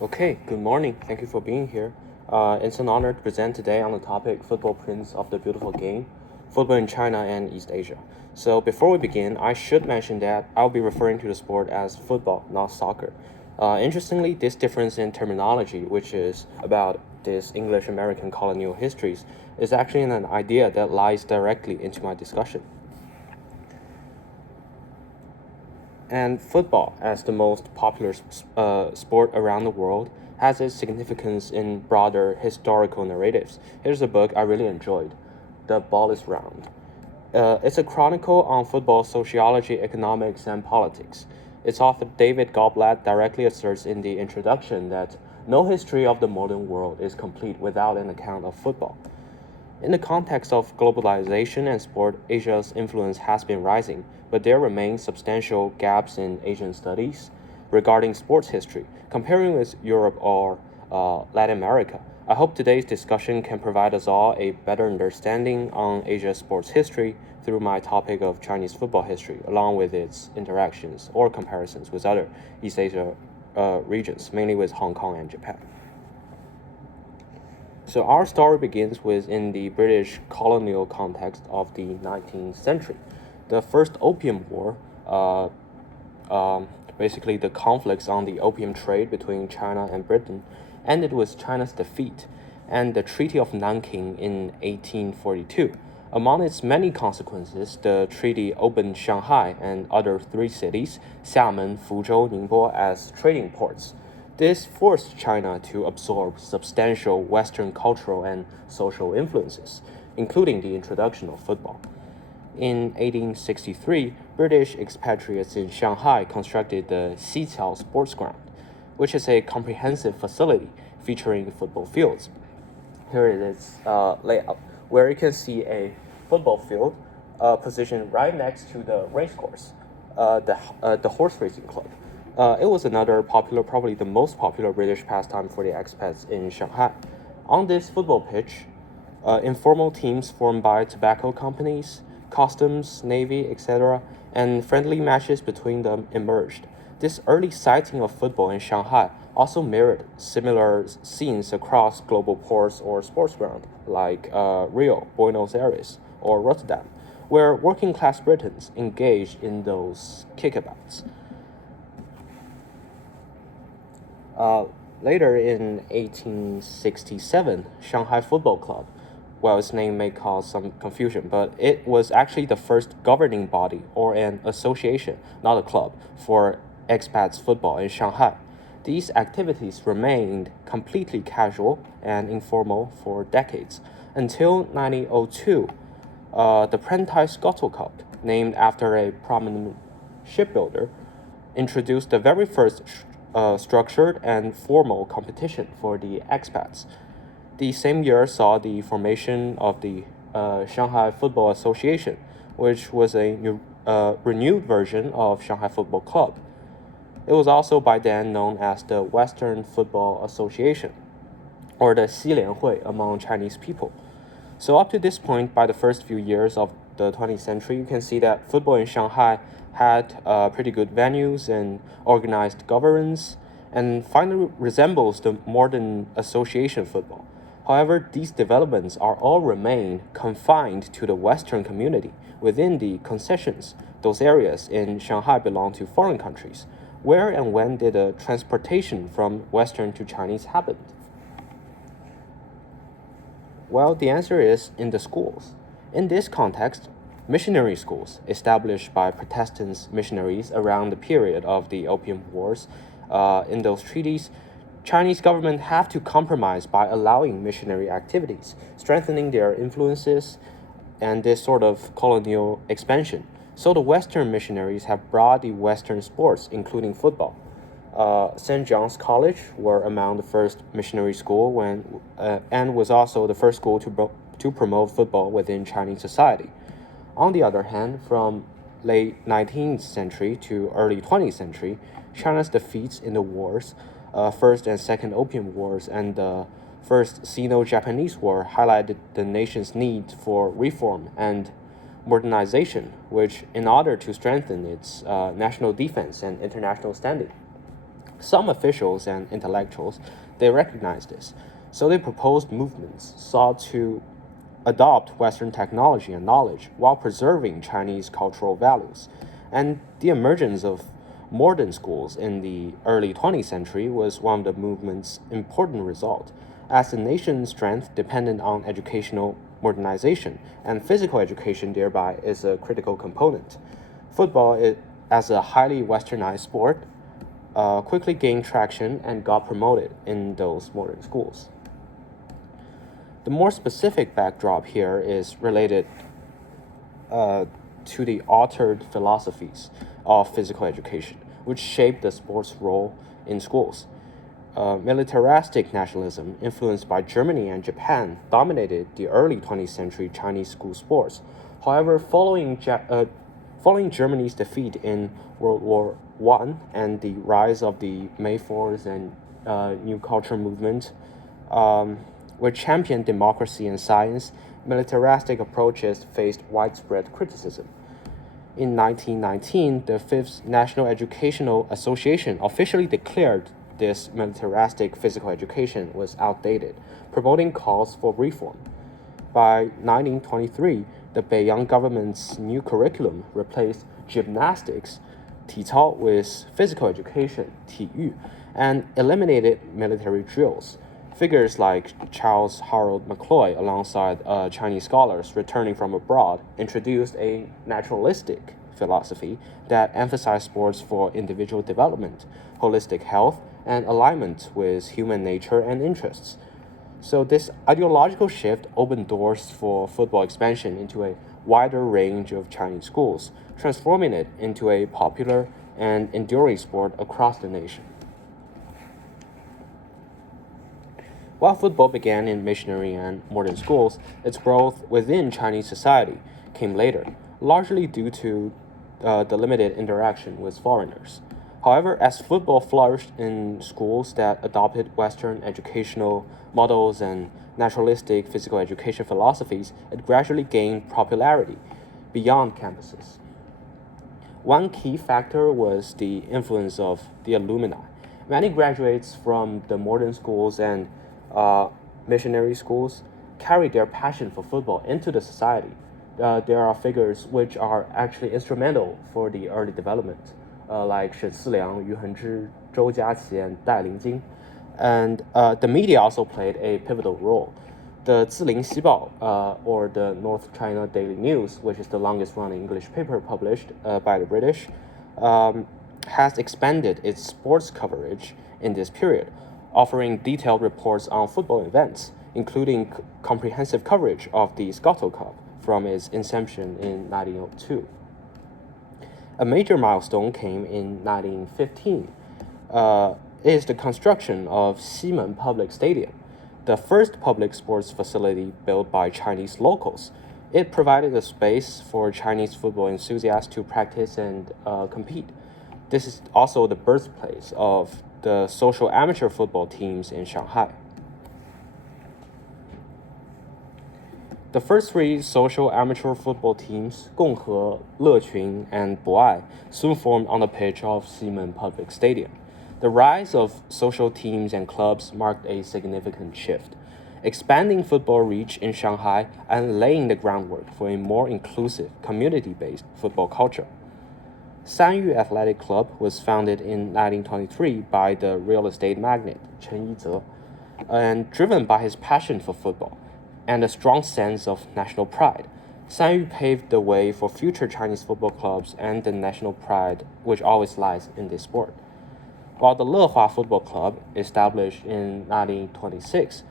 Okay, good morning. Thank you for being here. It's an honor to present today on the topic Football Prince of the Beautiful Game, Football in China and East Asia. So before we begin, I should mention that I'll be referring to the sport as football, not soccer. Interestingly, this difference in terminology, which is about this English-American colonial histories, is actually an idea that lies directly into my discussion. And football, as the most popular sport around the world, has its significance in broader historical narratives. Here's a book I really enjoyed, The Ball is Round. It's a chronicle on football sociology, economics, and politics. Its author David Goblet directly asserts in the introduction that no history of the modern world is complete without an account of football. In the context of globalization and sport, Asia's influence has been rising, but there remain substantial gaps in Asian studies regarding sports history, comparing with Europe or Latin America. I hope today's discussion can provide us all a better understanding on Asia's sports history through my topic of Chinese football history, along with its interactions or comparisons with other East Asia regions, mainly with Hong Kong and Japan. So our story begins within the British colonial context of the 19th century. The First Opium War, basically the conflicts on the opium trade between China and Britain, ended with China's defeat and the Treaty of Nanking in 1842. Among its many consequences, the treaty opened Shanghai and other three cities, Xiamen, Fuzhou, Ningbo, as trading ports. This forced China to absorb substantial Western cultural and social influences, including the introduction of football. In 1863, British expatriates in Shanghai constructed the Xiqiao Sports Ground, which is a comprehensive facility featuring football fields. Here it is layout, where you can see a football field positioned right next to the racecourse, the horse racing club. It was another popular, probably the most popular British pastime for the expats in Shanghai. On this football pitch, informal teams formed by tobacco companies, customs, navy, etc., and friendly matches between them emerged. This early sighting of football in Shanghai also mirrored similar scenes across global ports or sports grounds like Rio, Buenos Aires, or Rotterdam, where working-class Britons engaged in those kickabouts. Later in 1867, Shanghai Football Club, well, its name may cause some confusion, but it was actually the first governing body or an association, not a club, for expats football in Shanghai. These activities remained completely casual and informal for decades, until 1902, the Prentice Scuttle Cup, named after a prominent shipbuilder, introduced the very first structured and formal competition for the expats. The same year saw the formation of the Shanghai Football Association, which was a renewed version of Shanghai Football Club. It was also by then known as the Western Football Association, or the Xilianhui among Chinese people. So up to this point, by the first few years of the 20th century, you can see that football in Shanghai had pretty good venues and organized governance, and finally resembles the modern association football. However, these developments are all remain confined to the Western community within the concessions. Those areas in Shanghai belong to foreign countries. Where and when did the transportation from Western to Chinese happen? Well, the answer is in the schools. In this context, missionary schools established by Protestant missionaries around the period of the Opium Wars, in those treaties, Chinese government have to compromise by allowing missionary activities, strengthening their influences and this sort of colonial expansion. So the Western missionaries have brought the Western sports, including football. St. John's College were among the first missionary school and was also the first school to promote football within Chinese society. On the other hand, from late 19th century to early 20th century, China's defeats in the wars, First and Second Opium Wars and the First Sino-Japanese War, highlighted the nation's need for reform and modernization, which in order to strengthen its national defense and international standing. Some officials and intellectuals, they recognized this, so they proposed movements sought to adopt Western technology and knowledge while preserving Chinese cultural values. And the emergence of modern schools in the early 20th century was one of the movement's important results, as the nation's strength depended on educational modernization, and physical education thereby is a critical component. Football, as a highly westernized sport, quickly gained traction and got promoted in those modern schools. The more specific backdrop here is related to the altered philosophies of physical education, which shaped the sport's role in schools. Militaristic nationalism, influenced by Germany and Japan, dominated the early 20th century Chinese school sports. However, following Germany's defeat in World War I and the rise of the Mayfors and New Culture movement, which championed democracy and science, militaristic approaches faced widespread criticism. In 1919, the Fifth National Educational Association officially declared this militaristic physical education was outdated, promoting calls for reform. By 1923, the Beiyang government's new curriculum replaced gymnastics, 体操, with physical education, 体育, and eliminated military drills. Figures like Charles Harold McCloy, alongside Chinese scholars returning from abroad, introduced a naturalistic philosophy that emphasized sports for individual development, holistic health, and alignment with human nature and interests. So this ideological shift opened doors for football expansion into a wider range of Chinese schools, transforming it into a popular and enduring sport across the nation. While football began in missionary and modern schools, its growth within Chinese society came later, largely due to the limited interaction with foreigners. However, as football flourished in schools that adopted Western educational models and naturalistic physical education philosophies, it gradually gained popularity beyond campuses. One key factor was the influence of the alumni. Many graduates from the modern schools and missionary schools carried their passion for football into the society. There are figures which are actually instrumental for the early development, like 沈思良, Yu Henzhi, Zhou Jiaqi, and Dai Lingjing. And the media also played a pivotal role. The 字林西报, or the North China Daily News, which is the longest running English paper published by the British, has expanded its sports coverage in this period, offering detailed reports on football events, including comprehensive coverage of the Scotto Cup from its inception in 1902. A major milestone came in 1915. Is the construction of Ximen Public Stadium, the first public sports facility built by Chinese locals. It provided a space for Chinese football enthusiasts to practice and compete. This is also the birthplace of the social amateur football teams in Shanghai. The first three social amateur football teams, Gonghe, Lequn, and Boai, soon formed on the pitch of Ximen Public Stadium. The rise of social teams and clubs marked a significant shift, expanding football reach in Shanghai and laying the groundwork for a more inclusive, community-based football culture. Sanyu Athletic Club was founded in 1923 by the real estate magnate Chen Yizhe, and driven by his passion for football and a strong sense of national pride. Sanyu paved the way for future Chinese football clubs and the national pride which always lies in this sport. While the Lehua Football Club, established in 1926,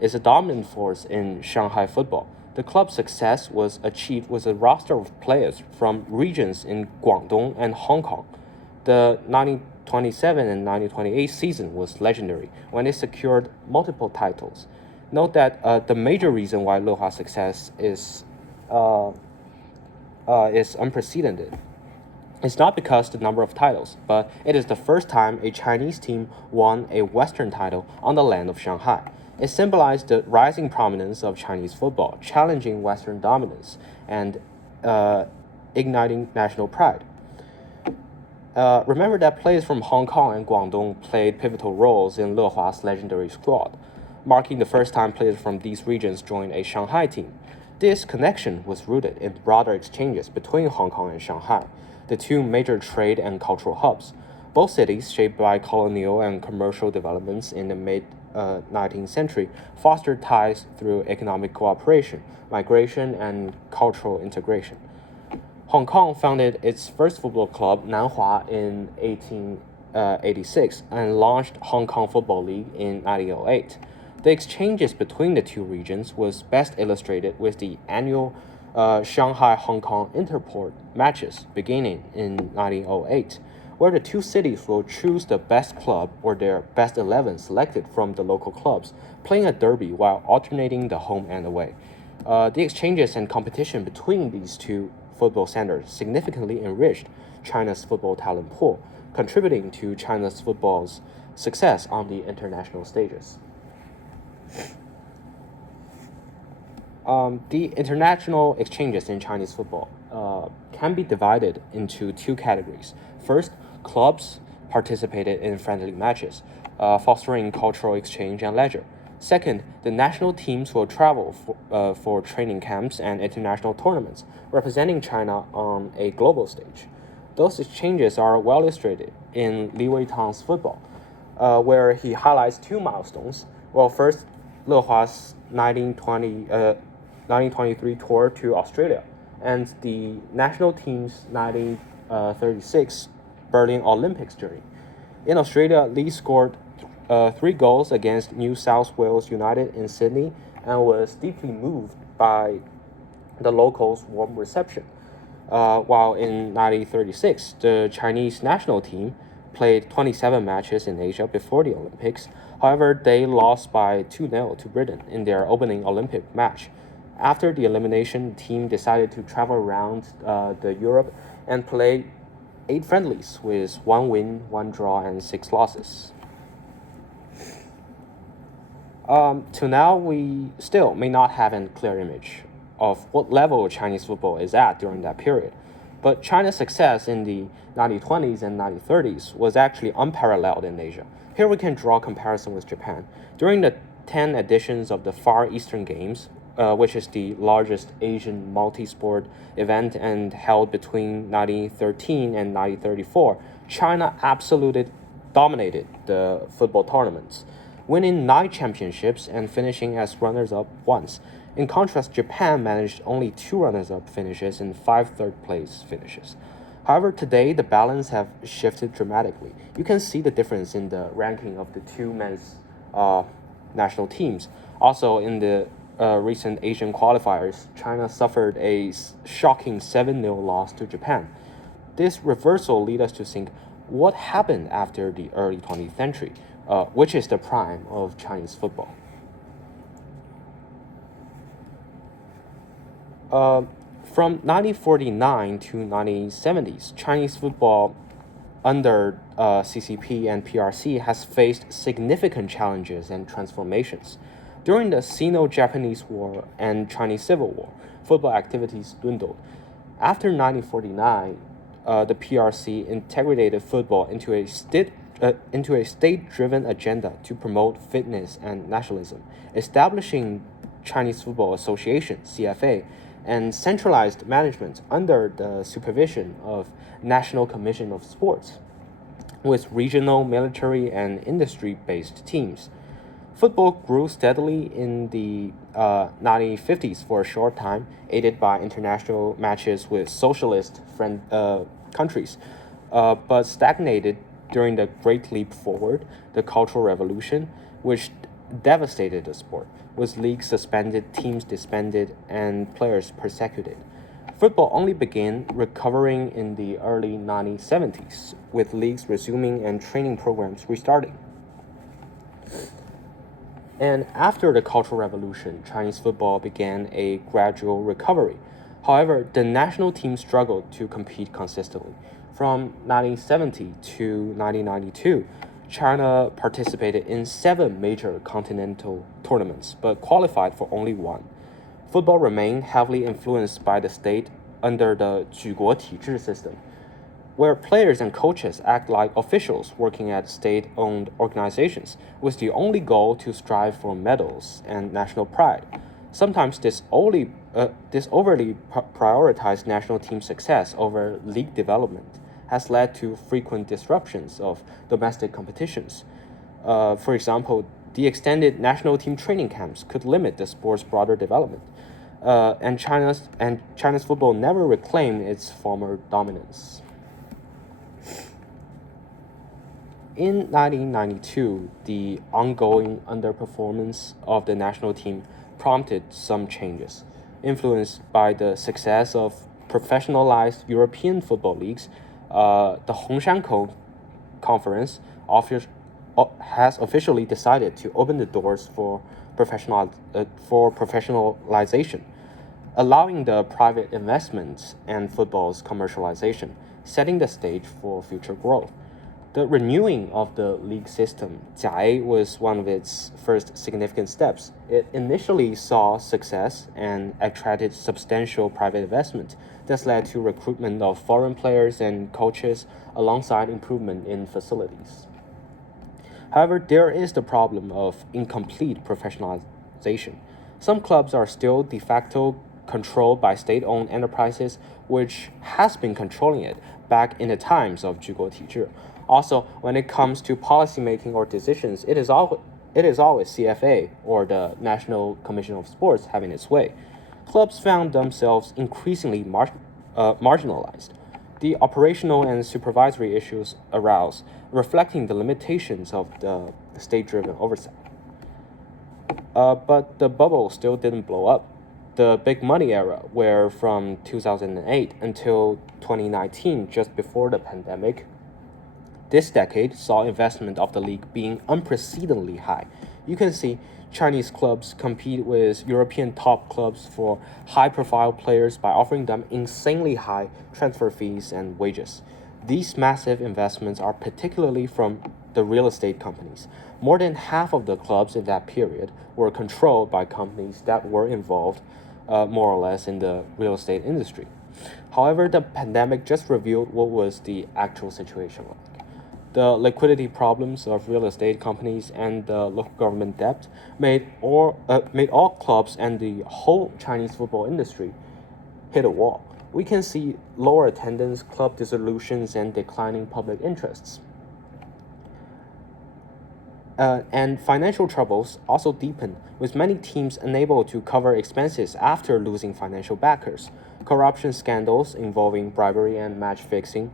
is a dominant force in Shanghai football, the club's success was achieved with a roster of players from regions in Guangdong and Hong Kong. The 1927 and 1928 season was legendary when it secured multiple titles. Note that the major reason why Lehua's success is unprecedented. It's not because the number of titles, but it is the first time a Chinese team won a Western title on the land of Shanghai. It symbolized the rising prominence of Chinese football, challenging Western dominance and igniting national pride. Remember that players from Hong Kong and Guangdong played pivotal roles in Le Hua's legendary squad, marking the first time players from these regions joined a Shanghai team. This connection was rooted in broader exchanges between Hong Kong and Shanghai, the two major trade and cultural hubs. Both cities, shaped by colonial and commercial developments in the mid 19th century, fostered ties through economic cooperation, migration, and cultural integration. Hong Kong founded its first football club, Nanhua, in 1886 and launched Hong Kong Football League in 1908. The exchanges between the two regions was best illustrated with the annual Shanghai-Hong Kong Interport matches beginning in 1908, where the two cities will choose the best club or their best 11 selected from the local clubs, playing a derby while alternating the home and away. The exchanges and competition between these two football centers significantly enriched China's football talent pool, contributing to China's football's success on the international stages. The international exchanges in Chinese football can be divided into two categories. First, clubs participated in friendly matches, fostering cultural exchange and leisure. Second, the national teams will travel for training camps and international tournaments, representing China on a global stage. Those exchanges are well illustrated in Li Weitang's football, where he highlights two milestones. Well, first, Le Hua's 1923 tour to Australia, and the national team's 1936 Berlin Olympics journey. In Australia, Li scored 3 goals against New South Wales United in Sydney and was deeply moved by the locals' warm reception. While in 1936, the Chinese national team played 27 matches in Asia before the Olympics. However, they lost by 2-0 to Britain in their opening Olympic match. After the elimination, the team decided to travel around the Europe and play 8 friendlies with 1 win, 1 draw, and 6 losses. Till now, we still may not have a clear image of what level Chinese football is at during that period. But China's success in the 1920s and 1930s was actually unparalleled in Asia. Here we can draw a comparison with Japan. During the 10 editions of the Far Eastern Games, which is the largest Asian multi-sport event and held between 1913 and 1934, China absolutely dominated the football tournaments, winning 9 championships and finishing as runners-up once. In contrast, Japan managed only 2 runners-up finishes and 5 third-place finishes. However, today the balance have shifted dramatically. You can see the difference in the ranking of the 2 men's national teams. Also, in the recent Asian qualifiers, China suffered a shocking 7-0 loss to Japan. This reversal leads us to think, what happened after the early 20th century, which is the prime of Chinese football? From 1949 to 1970s, Chinese football under CCP and PRC has faced significant challenges and transformations. During the Sino-Japanese War and Chinese Civil War, football activities dwindled. After 1949, the PRC integrated football into a state-driven agenda to promote fitness and nationalism, establishing Chinese Football Association (CFA) and centralized management under the supervision of National Commission of Sports, with regional, military, and industry-based teams. Football grew steadily in the 1950s for a short time, aided by international matches with socialist countries, but stagnated during the Great Leap Forward, the Cultural Revolution, which devastated the sport, with leagues suspended, teams disbanded, and players persecuted. Football only began recovering in the early 1970s, with leagues resuming and training programs restarting. And after the Cultural Revolution, Chinese football began a gradual recovery. However, the national team struggled to compete consistently. From 1970 to 1992, China participated in 7 major continental tournaments, but qualified for only 1. Football remained heavily influenced by the state under the 举国体制 system. where players and coaches act like officials working at state-owned organizations, with the only goal to strive for medals and national pride. Sometimes this overly prioritized national team success over league development has led to frequent disruptions of domestic competitions. For example, the extended national team training camps could limit the sport's broader development, and China's football never reclaimed its former dominance. In 1992, the ongoing underperformance of the national team prompted some changes. Influenced by the success of professionalized European football leagues, the Hongshankou Conference has officially decided to open the doors for professionalization, allowing the private investments and football's commercialization, setting the stage for future growth. The renewing of the league system, 甲A, was one of its first significant steps. It initially saw success and attracted substantial private investment. This led to recruitment of foreign players and coaches alongside improvement in facilities. However, there is the problem of incomplete professionalization. Some clubs are still de facto controlled by state-owned enterprises, which has been controlling it back in the times of 举国体制. Also, when it comes to policymaking or decisions, it is always CFA or the National Commission of Sports having its way. Clubs found themselves increasingly marginalized. The operational and supervisory issues arose, reflecting the limitations of the state-driven oversight. But the bubble still didn't blow up. The big money era, where from 2008 until 2019, just before the pandemic, this decade saw investment of the league being unprecedentedly high. You can see Chinese clubs compete with European top clubs for high-profile players by offering them insanely high transfer fees and wages. These massive investments are particularly from the real estate companies. More than half of the clubs in that period were controlled by companies that were involved more or less in the real estate industry. However, the pandemic just revealed what was the actual situation like. The liquidity problems of real estate companies and the local government debt made all clubs and the whole Chinese football industry hit a wall. We can see lower attendance, club dissolutions, and declining public interests. And financial troubles also deepened, with many teams unable to cover expenses after losing financial backers. Corruption scandals involving bribery and match fixing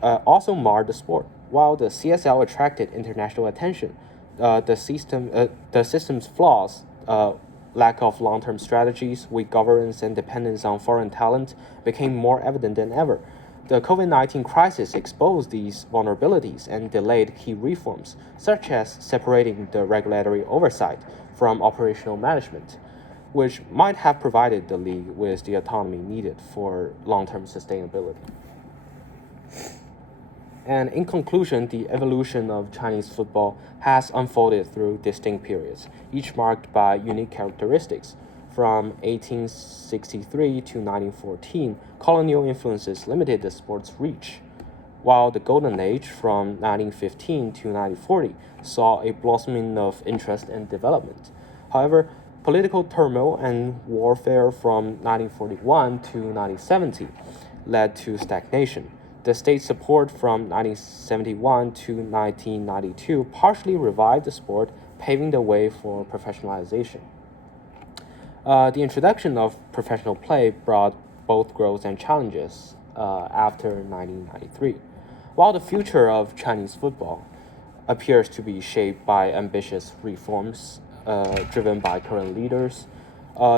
also marred the sport. While the CSL attracted international attention, the system's flaws, lack of long-term strategies, weak governance, and dependence on foreign talent became more evident than ever. The COVID-19 crisis exposed these vulnerabilities and delayed key reforms, such as separating the regulatory oversight from operational management, which might have provided the league with the autonomy needed for long-term sustainability. And in conclusion, the evolution of Chinese football has unfolded through distinct periods, each marked by unique characteristics. From 1863 to 1914, colonial influences limited the sport's reach, while the Golden Age from 1915 to 1940 saw a blossoming of interest and development. However, political turmoil and warfare from 1941 to 1970 led to stagnation. The state support from 1971 to 1992 partially revived the sport, paving the way for professionalization. The introduction of professional play brought both growth and challenges after 1993. While the future of Chinese football appears to be shaped by ambitious reforms driven by current leaders,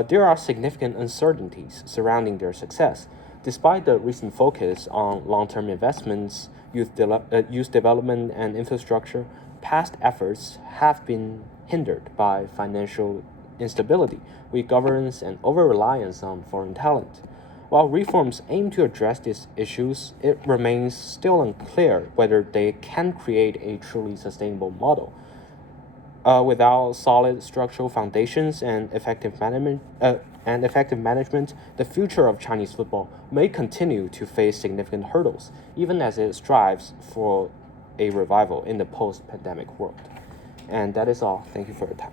there are significant uncertainties surrounding their success. Despite the recent focus on long-term investments, youth development, and infrastructure, past efforts have been hindered by financial instability, weak governance, and over-reliance on foreign talent. While reforms aim to address these issues, it remains still unclear whether they can create a truly sustainable model. Without solid structural foundations and effective management, the future of Chinese football may continue to face significant hurdles, even as it strives for a revival in the post-pandemic world. And that is all. Thank you for your time.